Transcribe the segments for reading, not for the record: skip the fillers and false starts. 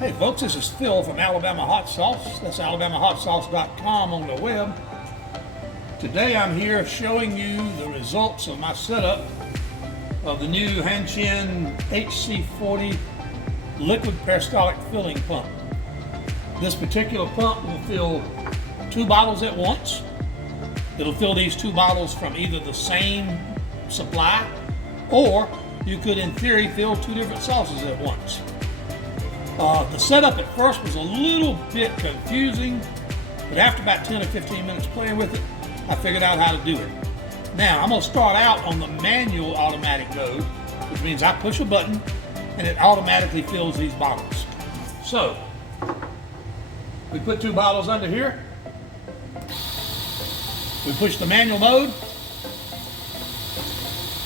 Hey folks, this is Phil from Alabama Hot Sauce. That's alabamahotsauce.com on the web. Today I'm here showing you the results of my setup of the new Hanchen HC-40 liquid peristaltic filling pump. This particular pump will fill 2 bottles at once. It'll fill these 2 bottles from either the same supply, or you could in theory fill 2 different sauces at once. The setup at first was a little bit confusing, but after about 10 or 15 minutes playing with it, I figured out how to do it. Now, I'm going to start out on the manual automatic mode, which means I push a button and it automatically fills these bottles. So, we put 2 bottles under here. We push the manual mode,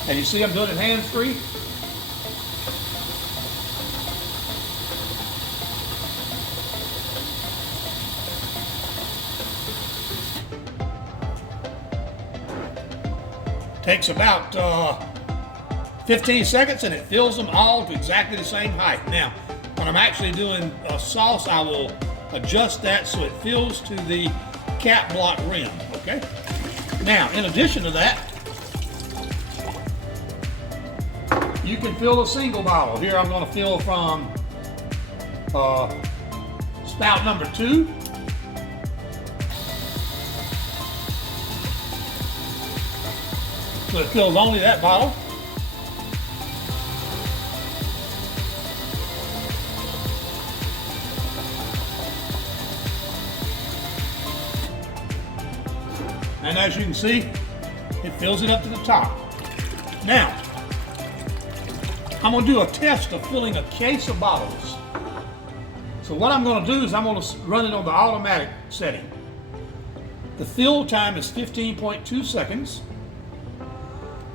and you see I'm doing it hands-free. Takes about 15 seconds and it fills them all to exactly the same height. Now, when I'm actually doing a sauce, I will adjust that so it fills to the cap block rim, okay? Now, in addition to that, you can fill a single bottle. Here I'm gonna fill from spout number 2. So it fills only that bottle. And as you can see, it fills it up to the top. Now, I'm going to do a test of filling a case of bottles. So what I'm going to do is I'm going to run it on the automatic setting. The fill time is 15.2 seconds.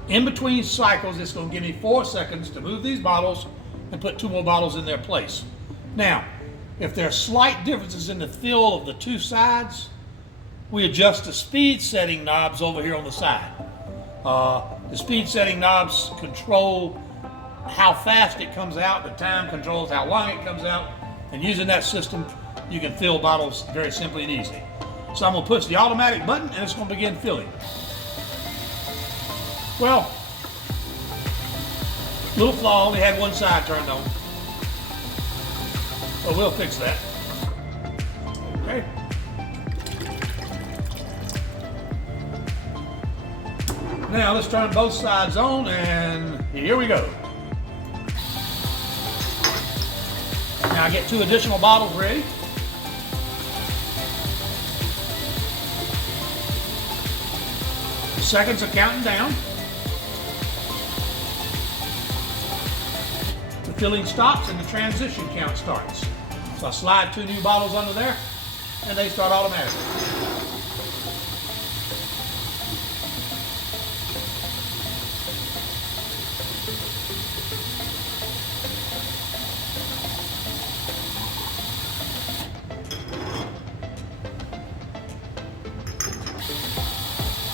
In between cycles, it's going to give me 4 seconds to move these bottles and put 2 more bottles in their place. Now, if there are slight differences in the fill of the 2 sides, we adjust the speed setting knobs over here on the side. The speed setting knobs control how fast it comes out, the time controls how long it comes out, and using that system, you can fill bottles very simply and easily. So I'm going to push the automatic button and it's going to begin filling. Well, little flaw, only had one side turned on. So we'll fix that. Okay. Now let's turn both sides on and here we go. Now I get 2 additional bottles ready. The seconds are counting down. The filling stops and the transition count starts. So I slide 2 new bottles under there and they start automatically.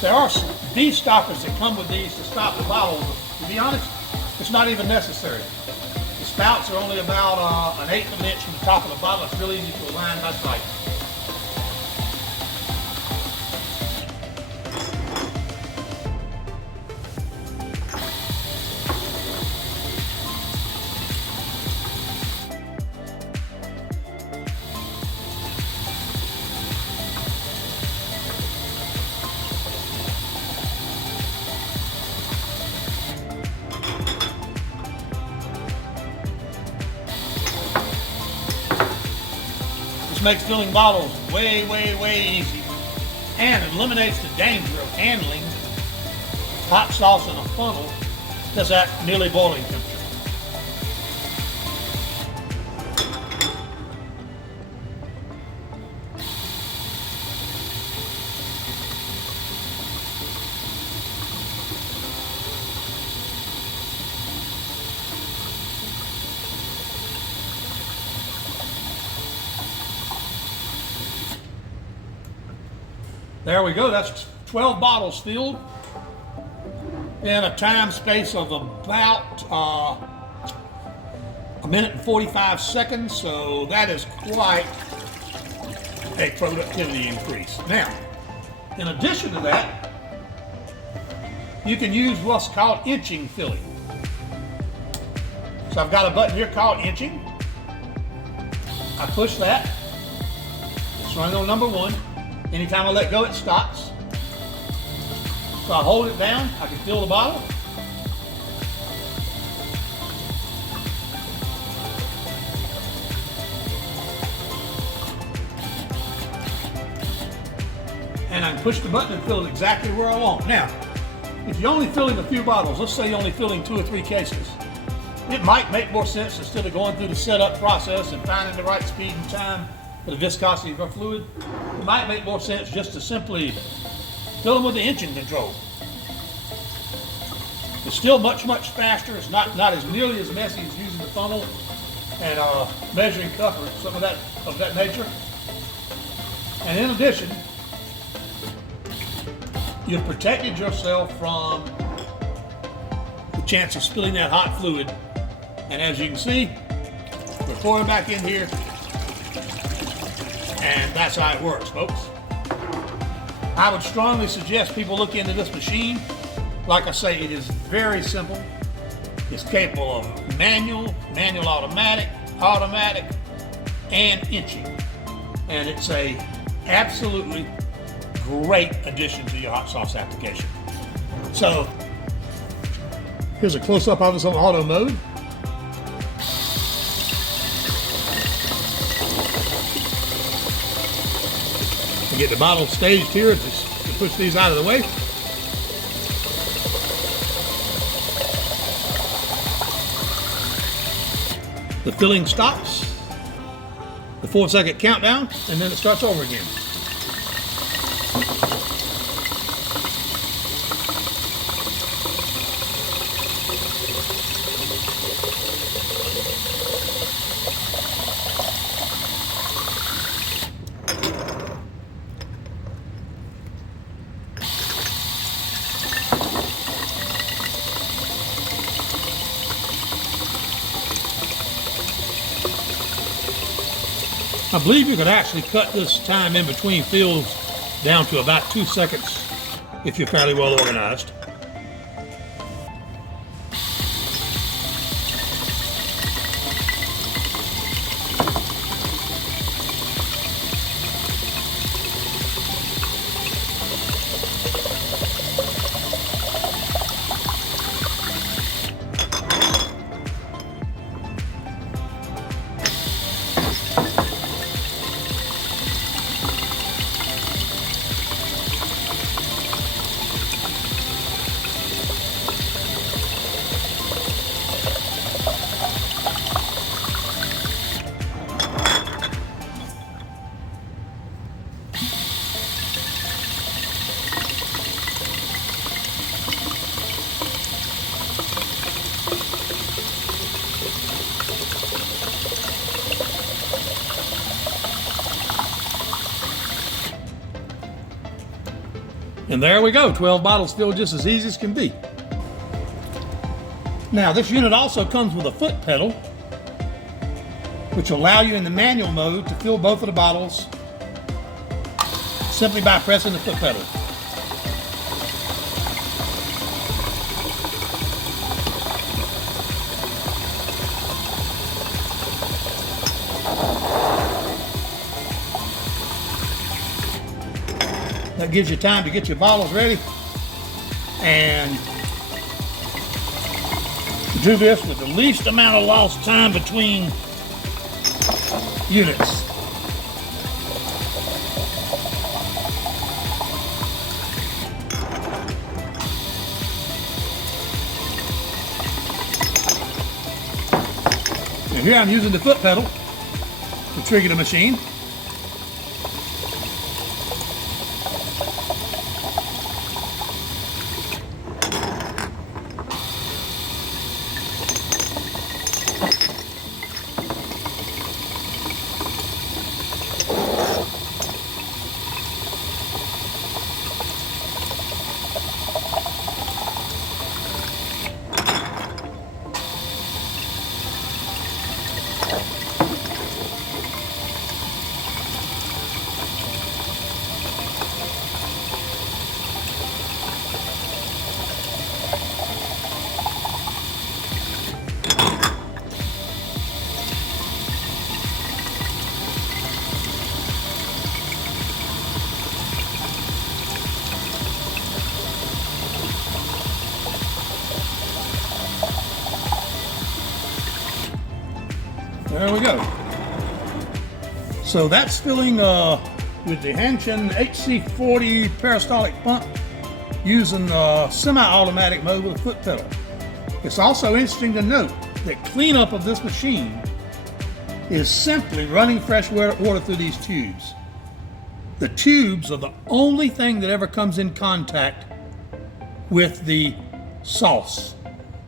There are these stoppers that come with these to stop the bottles. To be honest, it's not even necessary. The spouts are only about 1/8 of an inch from the top of the bottle. It's really easy to align by sight. Makes filling bottles way easy and eliminates the danger of handling hot sauce in a funnel that's at nearly boiling temperature. There we go, that's 12 bottles filled in a time space of about 1 minute and 45 seconds, so that is quite a productivity increase. Now, in addition to that, you can use what's called inching filling. So I've got a button here called inching. I push that. It's running on number 1. Anytime I let go, it stops. So I hold it down, I can fill the bottle. And I can push the button and fill it exactly where I want. Now, if you're only filling a few bottles, let's say you're only filling 2 or 3 cases, it might make more sense, instead of going through the setup process and finding the right speed and time for the viscosity of our fluid, it might make more sense just to simply fill them with the inching control. It's still much faster. It's not as nearly as messy as using the funnel and measuring cup or something of that nature. And in addition, you've protected yourself from the chance of spilling that hot fluid. And as you can see, we're pouring back in here, and that's how it works, folks. I would strongly suggest people look into this machine. Like I say, it is very simple. It's capable of manual automatic, and inching. And it's a absolutely great addition to your hot sauce application. So, here's a close-up of this on auto mode. To get the bottle staged here, just to push these out of the way. The filling stops, the 4-second countdown, and then it starts over again. I believe you could actually cut this time in between fills down to about 2 seconds if you're fairly well organized. And there we go, 12 bottles filled just as easy as can be. Now this unit also comes with a foot pedal, which will allow you in the manual mode to fill both of the bottles simply by pressing the foot pedal. That gives you time to get your bottles ready and do this with the least amount of lost time between units. Now here I'm using the foot pedal to trigger the machine. There we go. So that's filling with the Hanchen HC-40 peristaltic pump using the semi-automatic mode with a foot pedal. It's also interesting to note that cleanup of this machine is simply running fresh water through these tubes. The tubes are the only thing that ever comes in contact with the sauce.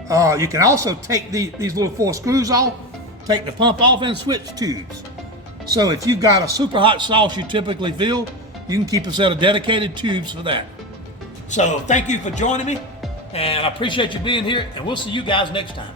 You can also take these little 4 screws off, take the pump off, and switch tubes. So if you've got a super hot sauce you typically fill, you can keep a set of dedicated tubes for that. So thank you for joining me, and I appreciate you being here, and we'll see you guys next time.